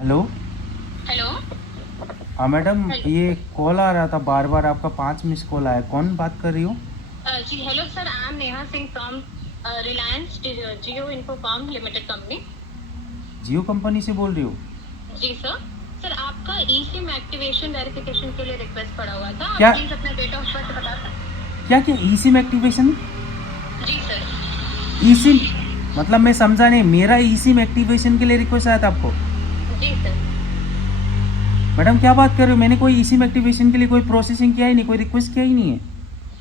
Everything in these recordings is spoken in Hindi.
हेलो। हेलो। हाँ मैडम, हेल- ये कॉल आ रहा था बार बार, आपका 5 मिस कॉल आया। कौन बात कर रही हो? जी hello sir, I am Neha Singh from Reliance Jio Infocom limited company. Jio company से बोल रही हो? जी सर। सर आपका ई सिम एक्टिवेशन वेरिफिकेशन के लिए रिक्वेस्ट पड़ा हुआ था, आप क्या प्लीज अपना डेट ऑफ बर्थ बता सकते क्या क्या ई सिम एक्टिवेशन? हैं? जी सर। ई सिम मतलब मैं समझा नहीं। मेरा ई सिम एक्टिवेशन के लिए रिक्वेस्ट आया था आपको? जी सर। मैडम क्या बात कर रहे हो? मैंने कोई ई सिम एक्टिवेशन के लिए कोई प्रोसेसिंग किया ही नहीं, कोई रिक्वेस्ट किया ही नहीं है।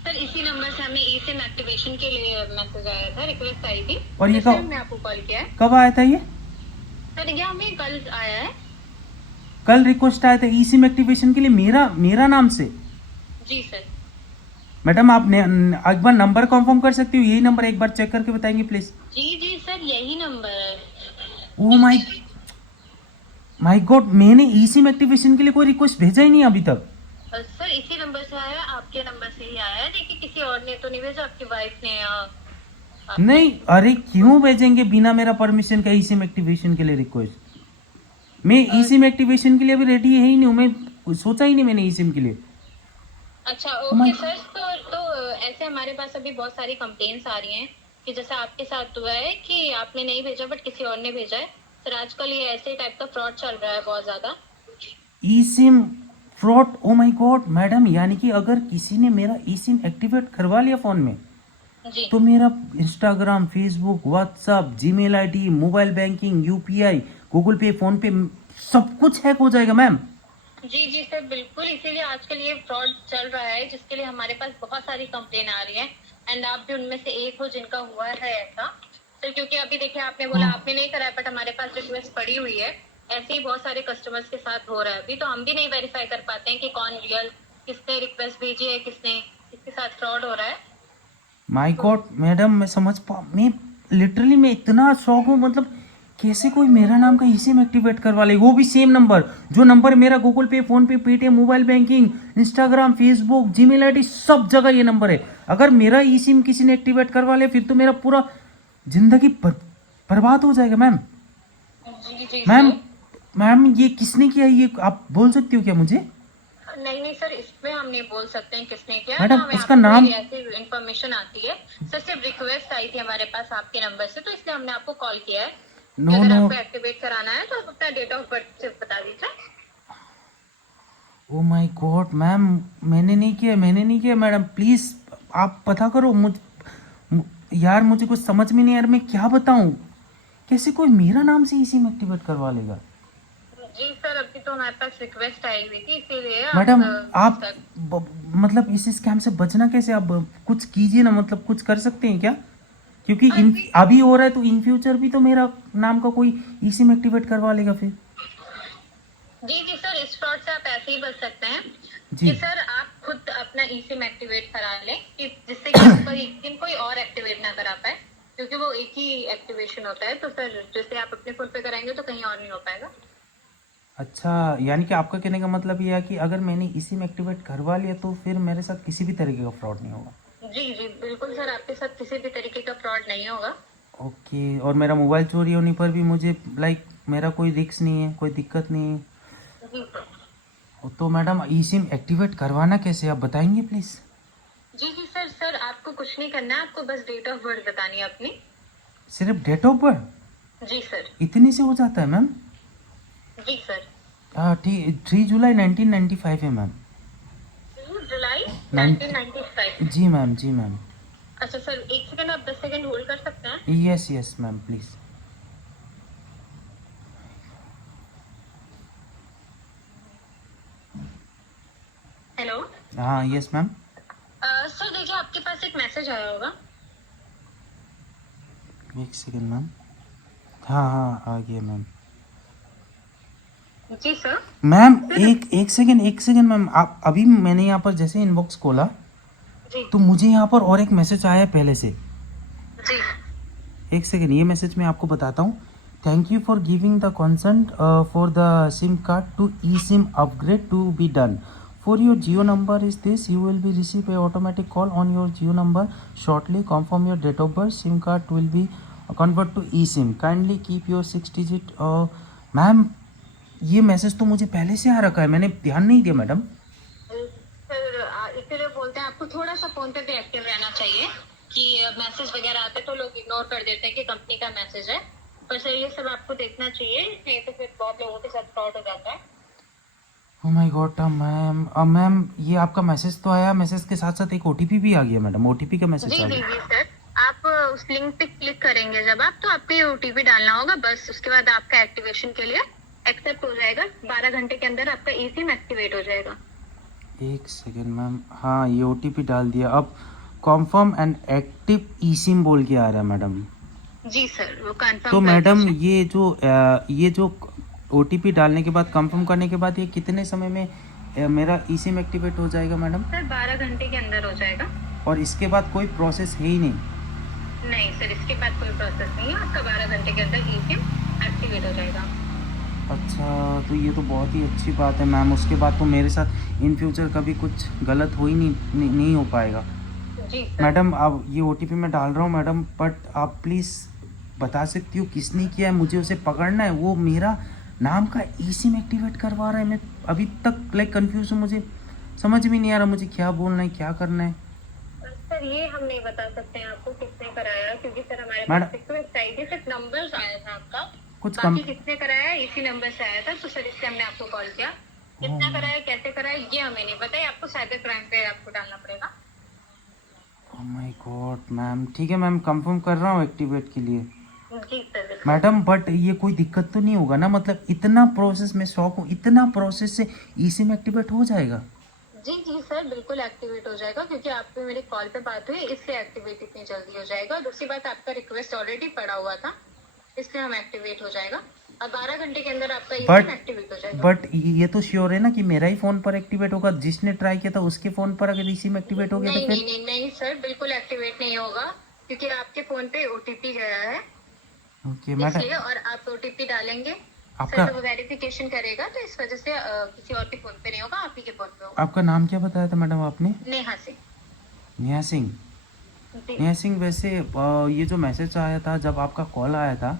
सर इसी नंबर से हमें ई सिम एक्टिवेशन के लिए मैसेज आया था, रिक्वेस्ट आई थी, और तो ये इसलिए हमने आपको कॉल किया है। कब आया था ये? सर ये हमें कल आया है। कल रिक्वेस्ट आया था ई सिम एक्टिवेशन के लिए मेरा मेरा नाम से? जी सर। मैडम आप एक बार नंबर कंफर्म कर सकती हो? यही नंबर एक बार चेक करके बताएंगे प्लीज। जी जी सर, यही नंबर है। ओ माय माय गॉड, मैंने ई सिम एक्टिवेशन के लिए कोई रिक्वेस्ट भेजा ही नहीं अभी तक। सर इसी नंबर से आया, आपके नंबर से ही आया है, देखिए किसी और ने तो नहीं भेजा, आपकी वाइफ ने या आपने। नहीं, अरे क्यों भेजेंगे बिना मेरा परमिशन का ई सिम एक्टिवेशन के लिए रिक्वेस्ट? मैं ई अ, सिम एक्टिवेशन के लिए अभी रेडी है ही नहीं हूँ। मैं सोचा ही नहीं मैंने ई सिम के लिए। अच्छा ओ माय ओके सर। तो ऐसे हमारे पास अभी बहुत सारी कंप्लेंट्स आ रही हैं कि जैसा आपके साथ हुआ है कि आपने नहीं भेजा बट किसी और ने भेजा है। सर आजकल ये ऐसे टाइप का फ्रॉड चल रहा है बहुत ज्यादा। E SIM fraud? Oh my God madam, यानी कि अगर किसी ने मेरा ई सिम एक्टिवेट करवा लिया फोन में जी तो मेरा Instagram, Facebook, WhatsApp, Gmail ID, mobile banking, UPI, Google पे, फोन पे, सब कुछ हैक हो जाएगा मैम। जी जी सर बिल्कुल, इसीलिए आजकल ये फ्रॉड चल रहा है, जिसके लिए हमारे पास बहुत सारी कंप्लेन आ रही है। एंड आप भी उनमें से एक हो जिनका हुआ है ऐसा। सर क्योंकि अभी देखिए, आपने बोला आपने नहीं करा है बट हमारे पास रिक्वेस्ट पड़ी हुई है। ऐसे ही बहुत सारे कस्टमर्स के साथ हो रहा है अभी, तो हम भी नहीं वेरीफाई कर पाते हैं कि कौन रियल, किसने रिक्वेस्ट भेजी है, किसने किसके साथ फ्रॉड हो रहा है। माय तो गॉड मैडम, मैं लिटरली मैं इतना शौक हूँ। मतलब कैसे कोई मेरा नाम का ई सिम एक्टिवेट करवा ले, वो भी सेम नंबर जो नंबर मेरा गूगल पे, फोन पे, Paytm, mobile banking, Instagram, Facebook, Gmail ID, सब जगह ये नंबर है। अगर मेरा ई सिम किसी ने एक्टिवेट करवा ले फिर तो मेरा पूरा जिंदगी बर्बाद हो जाएगा मैम। जी जी मैम, सर। मैम ये किसने किया, ये आप बोल सकती हो क्या मुझे? नहीं नहीं सर, इसमें हम नहीं बोल सकते हैं किसने किया, ना मैडम हमें उसका आपसे कोई नाम। ऐसी इन्फॉर्मेशन आती है। सर सिर्फ रिक्वेस्ट आई थी हमारे पास आपके नंबर से, तो इसलिए हमने आपको कॉल किया है कि नो अगर नो। आपको एक्टिवेट कराना है तो आप अपना डेट ऑफ बर्थ सिर्फ बता दीजिए। ओ माय गॉड मैम, मैंने नहीं किया मैडम, प्लीज आप पता करो मु- यार मुझे कुछ समझ में नहीं यार, मैं क्या बताऊं? कैसे कोई मेरा नाम से इसी में एक्टिवेट करवा लेगा? जी सर, अभी तो हमारे पास रिक्वेस्ट आई हुई थी, इसीलिए आप मैडम आप सर। मतलब इस स्कैम से बचना कैसे? आप कुछ कीजिए ना, मतलब कुछ कर सकते हैं क्या? क्योंकि इन जी अभी हो रहा है तो इन फ्यूचर भी तो मेरा नाम का कोई ई सिम एक्टिवेट करवा लेगा फिर। जी जी सर, इस फ्रॉड से आप ऐसे ही बच सकते हैं जी। कि सर आप खुद अपना ई सिम एक्टिवेट करा लें, कि जिससे कि आपका एक सिम कोई और एक्टिवेट ना करा पाए, क्योंकि वो एक ही एक्टिवेशन होता है। तो सर जैसे आप अपने फोन पे कराएंगे तो कहीं और नहीं हो पाएगा। अच्छा, यानी कि आपका कहने का मतलब ये है कि अगर मैंने इसी में एक्टिवेट करवा लिया तो फिर मेरे साथ किसी भी तरीके का फ्रॉड नहीं होगा? जी जी बिल्कुल सर, आपके साथ किसी भी तरीके का फ्रॉड नहीं होगा। ओके, और मेरा मोबाइल चोरी होने पर भी मुझे लाइक मेरा कोई रिस्क नहीं है, कोई दिक्कत नहीं है? जी सर। तो मैडम ई सिम एक्टिवेट करवाना कैसे, आप बताएंगे प्लीज़? जी जी सर, सर आपको कुछ नहीं करना है, आपको बस डेट ऑफ बर्थ बतानी है अपनी। सिर्फ डेट ऑफ बर्थ? जी सर। इतने से हो जाता है मैम? जी सर। 3 जुलाई 1995 है मैम। जुलाई नाइन 1995। जी मैम, जी मैम। अच्छा सर, एक सेकंड, आप 10 सेकंड होल्ड कर सकते हैं। Yes yes ma'am please. Hello. हाँ यस मैम। सर देखिए, आपके पास एक मैसेज आया होगा। एक सेकेंड मैम। हाँ हाँ आ गया मैम। जी सर। मैम सर एक सेकेंड मैम, आप अभी मैंने यहाँ पर जैसे इनबॉक्स खोला जी तो मुझे यहाँ पर और एक मैसेज आया है पहले से। जी एक सेकेंड, ये मैसेज मैं आपको बताता हूँ। Thank you for giving the consent for the SIM card to e SIM upgrade to be done for your Jio number is this, you will be receive a automatic call on your Jio number shortly, confirm your date of birth, SIM card will be convert to e SIM, kindly keep your 6 digit. Ma'am ये मैसेज तो मुझे पहले से आ रखा है, मैंने ध्यान नहीं दिया मैडम। सर इसीलिए बोलते हैं आपको थोड़ा सा फोन पे भी एक्टिव रहना चाहिए कि मैसेज वगैरह आते तो लोग इग्नोर कर देते हैं कि कंपनी का मैसेज है। पर सर ये सब आपको देखना चाहिए, नहीं तो फिर बहुत लोगों के साथ फ्रॉड हो जाता है। ओ माय गॉड मैम, मैम ये आपका मैसेज तो आया, मैसेज के साथ साथ एक ओटीपी भी आ गया मैडम, ओटीपी का मैसेज जी आ जी गया। जी सर, आप उस लिंक पे क्लिक करेंगे जब आप, तो आपको ये ओटीपी डालना होगा, बस उसके बाद आपका एक्टिवेशन के लिए एक्सेप्ट हो जाएगा। 12 घंटे के अंदर आपका ई सिम एक्टिवेट हो जाएगा। एक सेकेंड मैम, हाँ ये ओटीपी डाल दिया, अब confirm and active E SIM बोल के आ रहा है मैडम। जी सर, वो कंफर्म तो कर मैडम दीजिए। ये जो ओटीपी डालने के बाद, कंफर्म करने के बाद, ये कितने समय में मेरा ई सिम एक्टिवेट हो जाएगा मैडम? सर 12 घंटे के अंदर हो जाएगा। और इसके बाद कोई प्रोसेस है ही नहीं? नहीं सर, इसके बाद कोई प्रोसेस नहीं है, आपका 12 घंटे के अंदर ई सिम एक्टिवेट हो जाएगा। अच्छा, तो ये तो बहुत ही अच्छी बात है मैम, उसके बाद तो मेरे साथ इन फ्यूचर कभी कुछ गलत हो ही नहीं हो पाएगा। जी सर। मैडम अब ये ओटीपी मैं डाल रहा हूँ मैडम, बट आप प्लीज़ बता सकती हो किसने किया है, मुझे उसे पकड़ना है, वो मेरा नाम का ई सिम एक्टिवेट करवा रहा है। मैं अभी तक कंफ्यूज हूँ, मुझे समझ भी नहीं आ रहा मुझे क्या बोलना है, क्या करना है। सर ये हम नहीं बता सकते हैं आपको किसने कराया, क्योंकि सर हमारे मैडम पास रिक्वेस्ट आई थी, सिर्फ नंबर आया था आपका, कुछ बाकी किसने कराया इसी नंबर से आया था, तो सर इसलिए हमने आपको कॉल किया। कितना कराया, कैसे कराया, ये हमें नहीं पता है, आपको साइबर क्राइम पे आपको डालना पड़ेगा। ओह माय गॉड मैम, ठीक है मैम, कंफर्म कर रहा हूँ एक्टिवेट के लिए। जी सर बिल्कुल। मैडम बट ये कोई दिक्कत तो नहीं होगा ना, मतलब इतना प्रोसेस, मैं शौक हूँ, इतना प्रोसेस से ई सिम एक्टिवेट हो जाएगा? जी जी सर, बिल्कुल एक्टिवेट हो जाएगा, क्योंकि आपको मेरी कॉल पे बात हुई इसलिए एक्टिवेट इतनी जल्दी हो जाएगा। और दूसरी बात, आपका रिक्वेस्ट ऑलरेडी पड़ा हुआ था, इसलिए हम एक्टिवेट हो जाएगा, और 12 घंटे के अंदर आपका बट एक्टिवेट हो जाएगा। बट ये तो श्योर है ना कि मेरा ही फ़ोन पर एक्टिवेट होगा? जिसने ट्राई किया था उसके फ़ोन पर अगर ई सिम एक्टिवेट हो गया तो नहीं फिर? नहीं नहीं नहीं सर, बिल्कुल एक्टिवेट नहीं होगा, क्योंकि आपके फोन पे ओटीपी गया है ओके मैडम, इसलिए, और आप ओटीपी डालेंगे आपका सर तो वो वेरिफिकेशन करेगा, तो इस वजह से किसी और के फोन पे नहीं होगा, आप ही के फोन पे होगा। आपका नाम क्या बताया था मैडम आपने? नेहा से। नेहा सिंह। जी नेहा सिंह, वैसे ये जो मैसेज आया था, जब आपका कॉल आया था,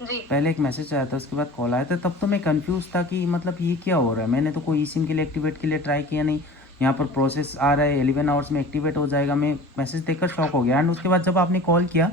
जी। पहले एक मैसेज आया था उसके बाद कॉल आया था, तब तो मैं कंफ्यूज था कि मतलब ये क्या हो रहा है। मैंने तो कोई ई सिम के लिए एक्टिवेट के लिए ट्राई किया नहीं, यहाँ पर प्रोसेस आ रहा है 11 आवर्स में एक्टिवेट हो जाएगा। मैं मैसेज देखकर शॉक हो गया। एंड उसके बाद जब आपने कॉल किया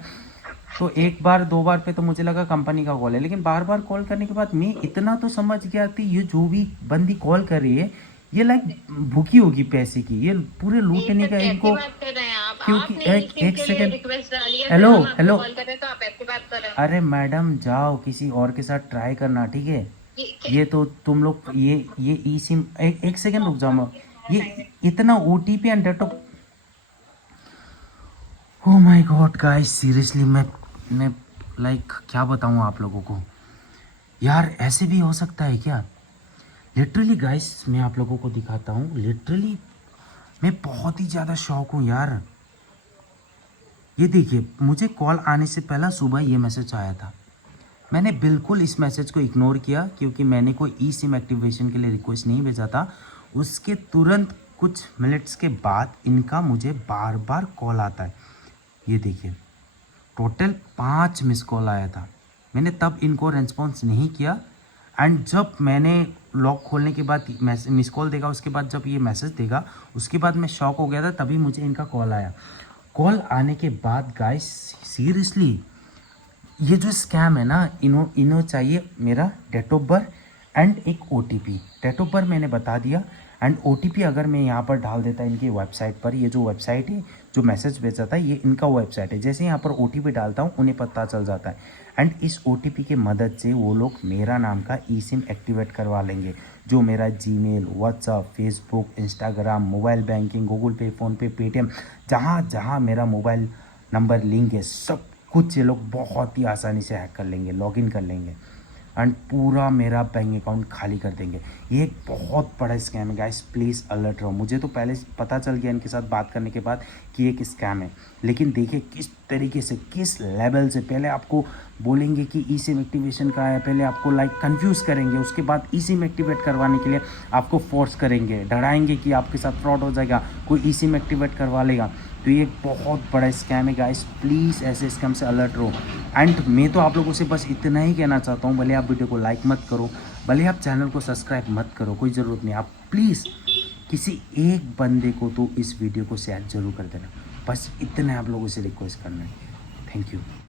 तो एक बार दो बार पे तो मुझे लगा कंपनी का कॉल है, लेकिन बार बार कॉल करने के बाद मैं इतना तो समझ गया कि ये जो भी बंदी कॉल कर रही है ये लाइक भूखी होगी पैसे की, ये पूरे लूटने का इनको। बात कर रहे हैं आप? क्योंकि आपने एक इसी एक के लिए सेकंड, रिक्वेस्ट डाली है, हेलो फिर हम आपको हेलो, कॉल कर रहे हैं, तो आप ऐसी बात कर रहे हैं। अरे मैडम जाओ किसी और के साथ ट्राई करना, ठीक है? ये ये तो तुम लोग ये ई सिम, एक सेकंड रुक जाओ मैं, ये इतना OTP and date of, oh my god guys, seriously मैं लाइक क्या बताऊँ आप लोगों को यार, ऐसे भी हो सकता है क्या? लिटरली गाइस मैं आप लोगों को दिखाता हूँ, लिटरली मैं बहुत ही ज़्यादा शौक हूँ यार। ये देखिए, मुझे कॉल आने से पहला सुबह ये मैसेज आया था, मैंने बिल्कुल इस मैसेज को इग्नोर किया क्योंकि मैंने कोई ई सिम एक्टिवेशन के लिए रिक्वेस्ट नहीं भेजा था। उसके तुरंत कुछ मिनट्स के बाद इनका मुझे बार बार कॉल आता है। ये देखिए, टोटल 5 मिस कॉल आया था, मैंने तब इनको रेस्पॉन्स नहीं किया। एंड जब मैंने लॉक खोलने के बाद मिस कॉल देगा, उसके बाद जब ये मैसेज देगा, उसके बाद मैं शॉक हो गया था, तभी मुझे इनका कॉल आया। कॉल आने के बाद गाइस सीरियसली ये जो स्कैम है ना, इन्हों चाहिए मेरा डेट ऑफ बर्थ एंड एक ओटीपी। डेट ऑफ बर्थ मैंने बता दिया, एंड ओटीपी अगर मैं यहाँ पर डाल देता इनकी वेबसाइट पर, ये जो वेबसाइट है जो मैसेज भेजा था ये इनका वेबसाइट है, जैसे यहाँ पर ओटीपी डालता हूँ उन्हें पता चल जाता है। एंड इस ओटीपी के मदद से वो लोग मेरा नाम का ई सिम एक्टिवेट करवा लेंगे, जो मेरा Gmail, WhatsApp, Facebook, Instagram, mobile banking, Google Pay, PhonePe, Paytm, जहाँ जहाँ मेरा मोबाइल नंबर लिंक है, सब कुछ ये लोग बहुत ही आसानी से हैक कर लेंगे, लॉगिन कर लेंगे एंड पूरा मेरा बैंक अकाउंट खाली कर देंगे। ये एक बहुत बड़ा स्कैम है गाइस, प्लीज़ अलर्ट रहो। मुझे तो पहले पता चल गया इनके साथ बात करने के बाद कि एक स्कैम है, लेकिन देखिए किस तरीके से, किस लेवल से पहले आपको बोलेंगे कि ई सिम एक्टिवेशन का है, पहले आपको लाइक कंफ्यूज करेंगे, उसके बाद ई सिम एक्टिवेट करवाने के लिए आपको फोर्स करेंगे, डराएंगे कि आपके साथ फ्रॉड हो जाएगा, कोई ई सिम एक्टिवेट करवा लेगा। तो ये एक बहुत बड़ा स्कैम है गाइस, प्लीज़ ऐसे स्कैम से अलर्ट रहो। एंड मैं तो आप लोगों से बस इतना ही कहना चाहता हूँ, भले आप वीडियो को लाइक मत करो, भले आप चैनल को सब्सक्राइब मत करो, कोई ज़रूरत नहीं, आप प्लीज़ किसी एक बंदे को तो इस वीडियो को शेयर जरूर कर देना, बस इतना आप लोगों से रिक्वेस्ट करना है। Thank you.